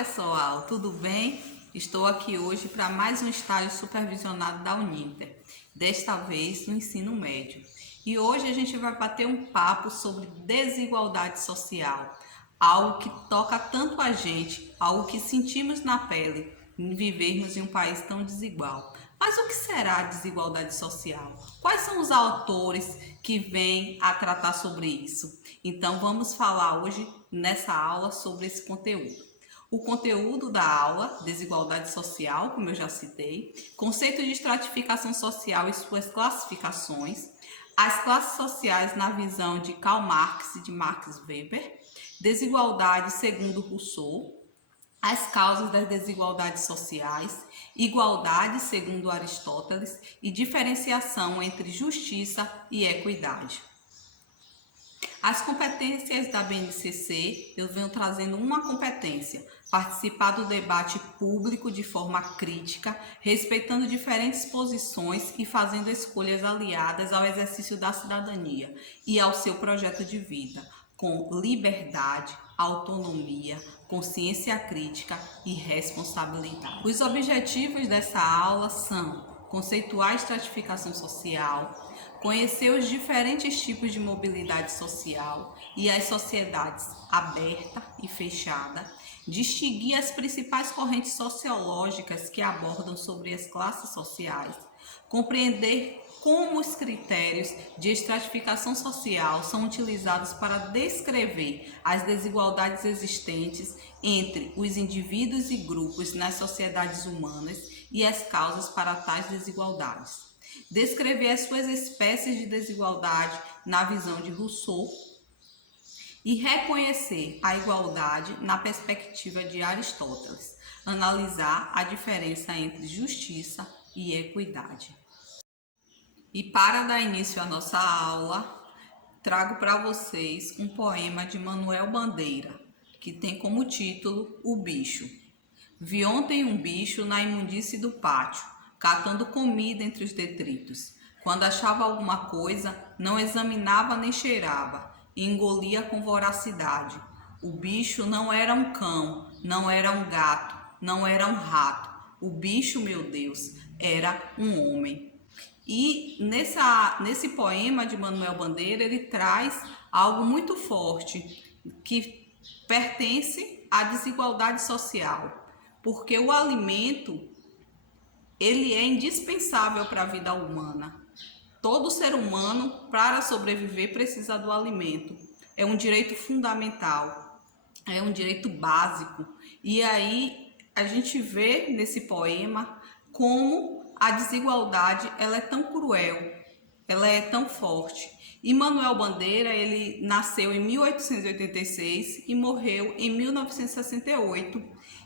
pessoal, tudo bem? Estou aqui hoje para mais um estágio supervisionado da Uninter, desta vez no ensino médio. E hoje a gente vai bater um papo sobre desigualdade social, algo que toca tanto a gente, algo que sentimos na pele em vivermos em um país tão desigual. Mas o que será a desigualdade social? Quais são os autores que vêm a tratar sobre isso? Então vamos falar hoje nessa aula sobre esse conteúdo. O conteúdo da aula, desigualdade social, como eu já citei, conceito de estratificação social e suas classificações, as classes sociais na visão de Karl Marx e de Max Weber, desigualdade segundo Rousseau, as causas das desigualdades sociais, igualdade segundo Aristóteles e diferenciação entre justiça e equidade. As competências da BNCC, eu venho trazendo uma competência: participar do debate público de forma crítica, respeitando diferentes posições e fazendo escolhas aliadas ao exercício da cidadania e ao seu projeto de vida, com liberdade, autonomia, consciência crítica e responsabilidade. Os objetivos dessa aula são conceituar a estratificação social, conhecer os diferentes tipos de mobilidade social e as sociedades aberta e fechada, distinguir as principais correntes sociológicas que abordam sobre as classes sociais, compreender como os critérios de estratificação social são utilizados para descrever as desigualdades existentes entre os indivíduos e grupos nas sociedades humanas e as causas para tais desigualdades. Descrever as suas espécies de desigualdade na visão de Rousseau e reconhecer a igualdade na perspectiva de Aristóteles. Analisar a diferença entre justiça e equidade. E para dar início à nossa aula, trago para vocês um poema de Manuel Bandeira, que tem como título O Bicho. Vi ontem um bicho na imundície do pátio, catando comida entre os detritos. Quando achava alguma coisa, não examinava nem cheirava, e engolia com voracidade. O bicho não era um cão, não era um gato, não era um rato. O bicho, meu Deus, era um homem. E nesse poema de Manuel Bandeira, ele traz algo muito forte, que pertence à desigualdade social, porque o alimento ele é indispensável para a vida humana. Todo ser humano, para sobreviver, precisa do alimento. É um direito fundamental, é um direito básico. E aí a gente vê nesse poema como a desigualdade ela é tão cruel, ela é tão forte. E Manuel Bandeira, ele nasceu em 1886 e morreu em 1968.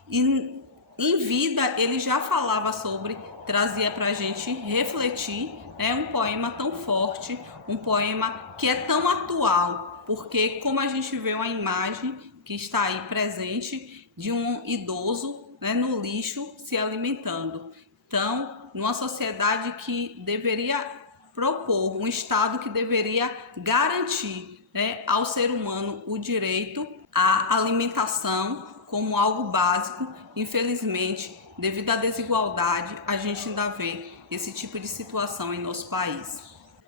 E em vida ele já falava sobre, trazia para a gente refletir, um poema tão forte, um poema que é tão atual, porque como a gente vê uma imagem que está aí presente de um idoso, no lixo se alimentando. Então, numa sociedade que deveria propor, um Estado que deveria garantir, ao ser humano o direito à alimentação como algo básico, infelizmente, devido à desigualdade, a gente ainda vê esse tipo de situação em nosso país.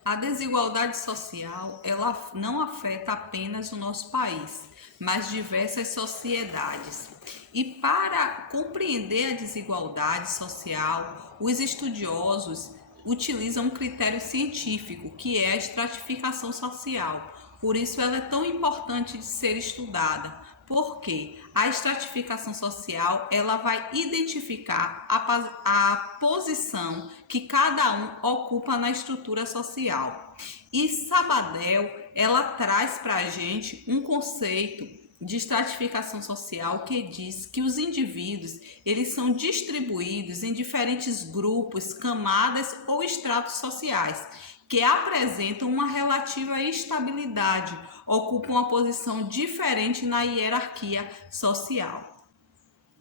A desigualdade social, ela não afeta apenas o nosso país, mas diversas sociedades. E para compreender a desigualdade social, os estudiosos utilizam um critério científico, que é a estratificação social. Por isso ela é tão importante de ser estudada, porque a estratificação social ela vai identificar a posição que cada um ocupa na estrutura social. E Sabadell ela traz para a gente um conceito de estratificação social que diz que os indivíduos eles são distribuídos em diferentes grupos, camadas ou estratos sociais que apresentam uma relativa estabilidade, ocupam uma posição diferente na hierarquia social.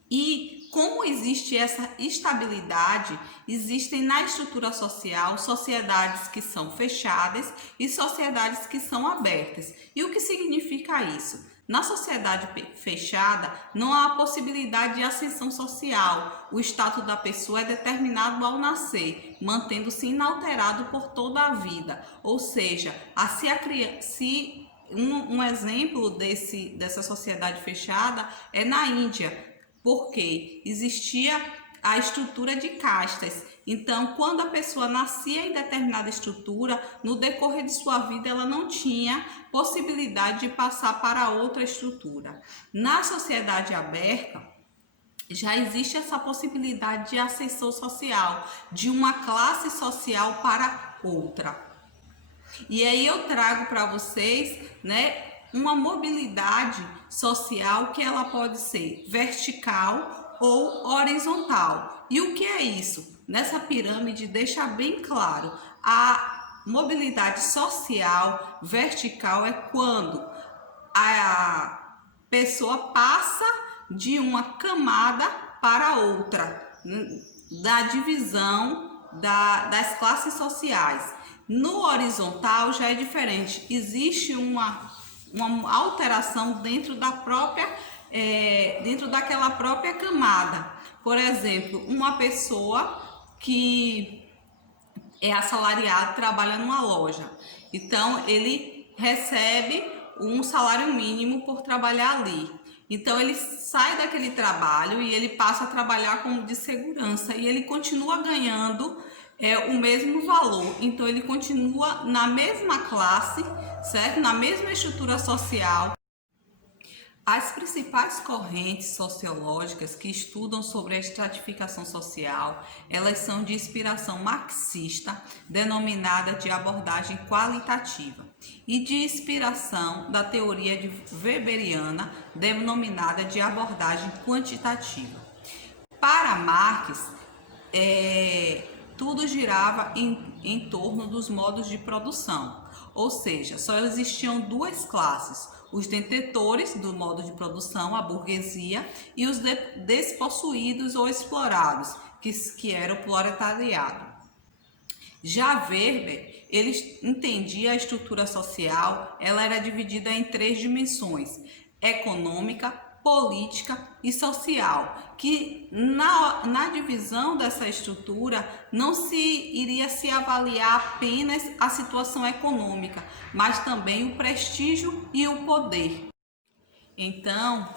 E como existe essa estabilidade, existem na estrutura social sociedades que são fechadas e sociedades que são abertas. E o que significa isso? Na sociedade fechada, não há possibilidade de ascensão social. O status da pessoa é determinado ao nascer, mantendo-se inalterado por toda a vida. Ou seja, um exemplo dessa sociedade fechada é na Índia, porque existia a estrutura de castas. Então, quando a pessoa nascia em determinada estrutura, no decorrer de sua vida ela não tinha possibilidade de passar para outra estrutura. Na sociedade aberta, já existe essa possibilidade de ascensão social, de uma classe social para outra. E aí eu trago para vocês, né, uma mobilidade social que ela pode ser vertical ou horizontal. E o que é isso? Nessa pirâmide deixa bem claro, a mobilidade social vertical é quando a pessoa passa de uma camada para outra, da divisão das classes sociais. No horizontal já é diferente, existe uma alteração dentro daquela própria camada. Por exemplo, uma pessoa que é assalariado, trabalha numa loja, então ele recebe um salário mínimo por trabalhar ali. Então ele sai daquele trabalho e ele passa a trabalhar como de segurança e ele continua ganhando o mesmo valor. Então ele continua na mesma classe, certo? Na mesma estrutura social. As principais correntes sociológicas que estudam sobre a estratificação social, elas são de inspiração marxista, denominada de abordagem qualitativa, e de inspiração da teoria weberiana, denominada de abordagem quantitativa. Para Marx, tudo girava em torno dos modos de produção, ou seja, só existiam duas classes: os detentores do modo de produção, a burguesia, e os despossuídos ou explorados, que era o proletariado. Já Weber, ele entendia a estrutura social, ela era dividida em três dimensões: econômica, política e social, que na divisão dessa estrutura não se iria se avaliar apenas a situação econômica, mas também o prestígio e o poder. Então,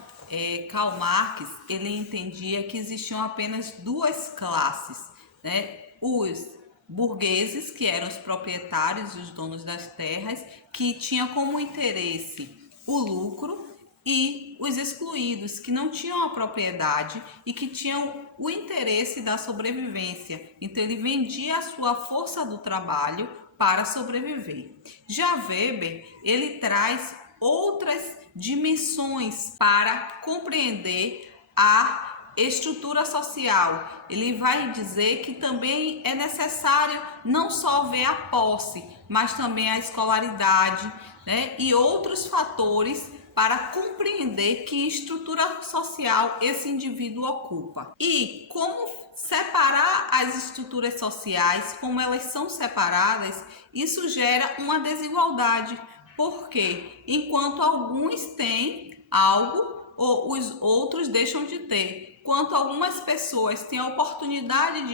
Karl Marx, ele entendia que existiam apenas duas classes, né? Os burgueses, que eram os proprietários, os donos das terras, que tinham como interesse o lucro, e os excluídos, que não tinham a propriedade e que tinham o interesse da sobrevivência. Então ele vendia a sua força do trabalho para sobreviver. Já Weber, ele traz outras dimensões para compreender a estrutura social. Ele vai dizer que também é necessário não só ver a posse, mas também a escolaridade, né, e outros fatores para compreender que estrutura social esse indivíduo ocupa. E como separar as estruturas sociais, como elas são separadas, isso gera uma desigualdade. Porque enquanto alguns têm algo, os outros deixam de ter. Enquanto algumas pessoas têm a oportunidade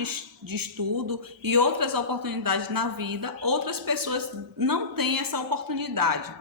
de estudo e outras oportunidades na vida, outras pessoas não têm essa oportunidade.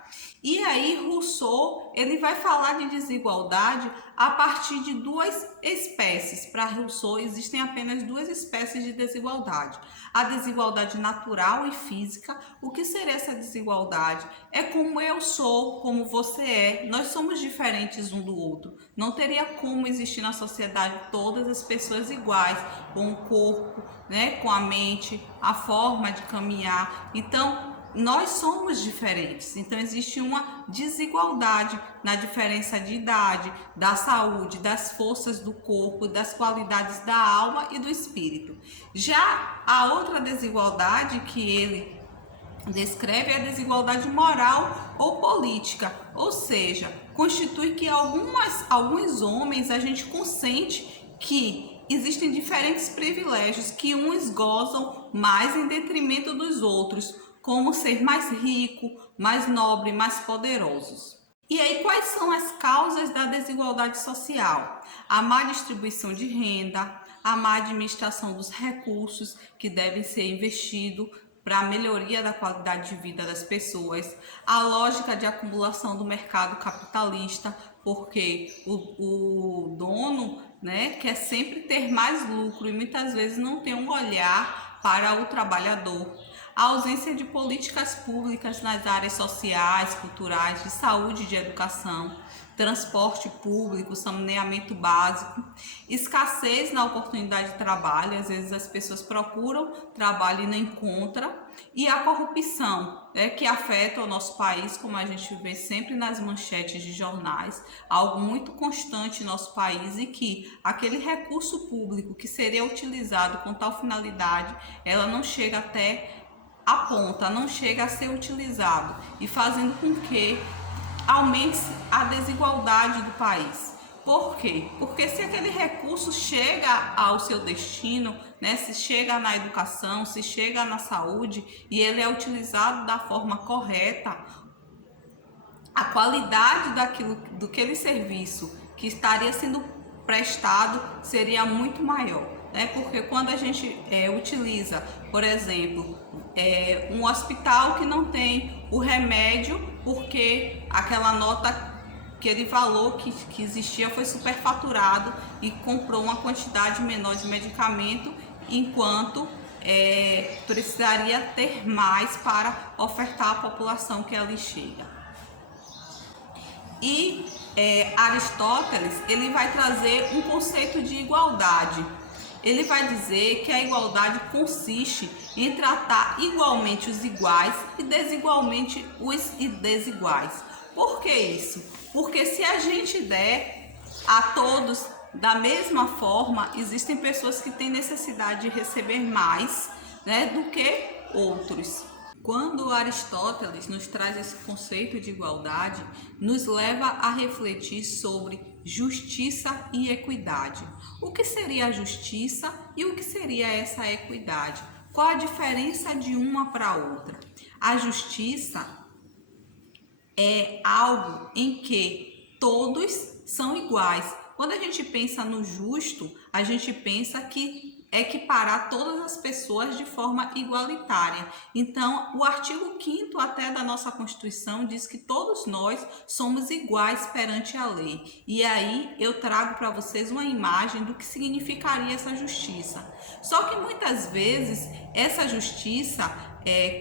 E aí Rousseau, ele vai falar de desigualdade a partir de duas espécies. Para Rousseau existem apenas duas espécies de desigualdade: a desigualdade natural e física. O que seria essa desigualdade? É como eu sou, como você é. Nós somos diferentes um do outro. Não teria como existir na sociedade todas as pessoas iguais, com o corpo, né, com a mente, a forma de caminhar. Então, nós somos diferentes, então existe uma desigualdade na diferença de idade, da saúde, das forças do corpo, das qualidades da alma e do espírito. Já a outra desigualdade que ele descreve é a desigualdade moral ou política, ou seja, constitui que alguns homens a gente consente que existem diferentes privilégios que uns gozam mais em detrimento dos outros, como ser mais rico, mais nobre, mais poderosos. E aí, quais são as causas da desigualdade social? A má distribuição de renda, a má administração dos recursos que devem ser investidos para a melhoria da qualidade de vida das pessoas, a lógica de acumulação do mercado capitalista, porque o dono, né, quer sempre ter mais lucro e muitas vezes não tem um olhar para o trabalhador. A ausência de políticas públicas nas áreas sociais, culturais, de saúde e de educação, transporte público, saneamento básico, escassez na oportunidade de trabalho, às vezes as pessoas procuram trabalho e não encontram, e a corrupção, né, que afeta o nosso país, como a gente vê sempre nas manchetes de jornais, algo muito constante em nosso país, e que aquele recurso público que seria utilizado com tal finalidade, ela não chega até a ponta, não chega a ser utilizado, e fazendo com que aumente a desigualdade do país. Por quê? Porque se aquele recurso chega ao seu destino, né, se chega na educação, se chega na saúde e ele é utilizado da forma correta, a qualidade do aquele serviço que estaria sendo prestado seria muito maior, né? Porque quando a gente utiliza, por exemplo, um hospital que não tem o remédio porque aquela nota, aquele valor que existia foi superfaturado e comprou uma quantidade menor de medicamento, enquanto precisaria ter mais para ofertar à população que ali chega. E Aristóteles, ele vai trazer um conceito de igualdade. Ele vai dizer que a igualdade consiste em tratar igualmente os iguais e desigualmente os desiguais. Por que isso? Porque se a gente der a todos da mesma forma, existem pessoas que têm necessidade de receber mais, né, do que outros. Quando Aristóteles nos traz esse conceito de igualdade, nos leva a refletir sobre justiça e equidade. O que seria a justiça e o que seria essa equidade? Qual a diferença de uma para outra? A justiça é algo em que todos são iguais. Quando a gente pensa no justo, a gente pensa que equiparar todas as pessoas de forma igualitária. Então, o artigo 5º até da nossa Constituição diz que todos nós somos iguais perante a lei. E aí eu trago para vocês uma imagem do que significaria essa justiça. Só que muitas vezes essa justiça,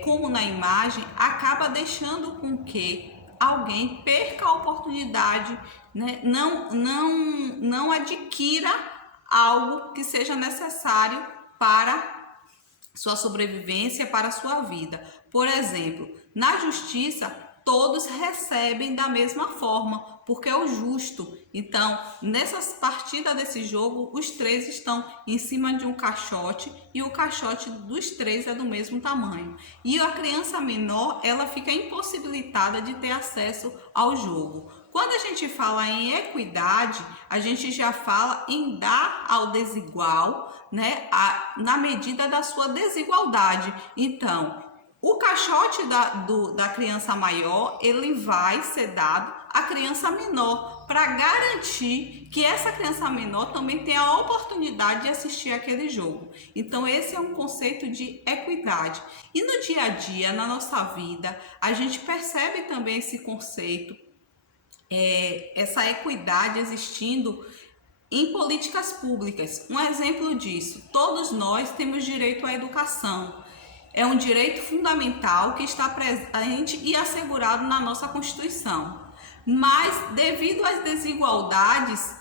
como na imagem, acaba deixando com que alguém perca a oportunidade, né? Não adquira algo que seja necessário para sua sobrevivência, para a sua vida. Por exemplo, na justiça, todos recebem da mesma forma, porque é o justo. Então, nessa partida desse jogo, os três estão em cima de um caixote e o caixote dos três é do mesmo tamanho. E a criança menor, ela fica impossibilitada de ter acesso ao jogo. Quando a gente fala em equidade, a gente já fala em dar ao desigual, né, na medida da sua desigualdade. Então, o caixote da criança maior, ele vai ser dado à criança menor, para garantir que essa criança menor também tenha a oportunidade de assistir aquele jogo. Então, esse é um conceito de equidade. E no dia a dia, na nossa vida, a gente percebe também esse conceito, essa equidade existindo em políticas públicas. Um exemplo disso, todos nós temos direito à educação. É um direito fundamental que está presente e assegurado na nossa Constituição. Mas, devido às desigualdades,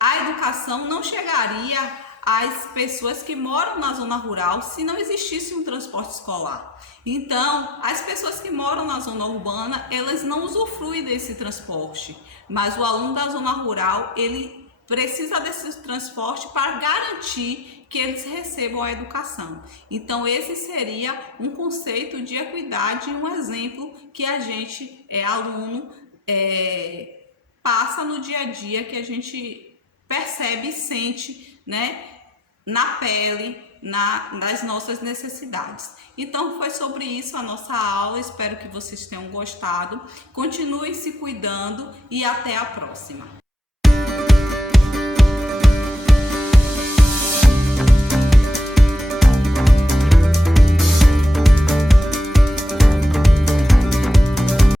a educação não chegaria às pessoas que moram na zona rural se não existisse um transporte escolar. Então, as pessoas que moram na zona urbana, elas não usufruem desse transporte, mas o aluno da zona rural, ele precisa desse transporte para garantir que eles recebam a educação. Então, esse seria um conceito de equidade, um exemplo que a gente, aluno, passa no dia a dia, que a gente percebe e sente, né, na pele, nas nossas necessidades. Então foi sobre isso a nossa aula, espero que vocês tenham gostado. Continuem se cuidando e até a próxima.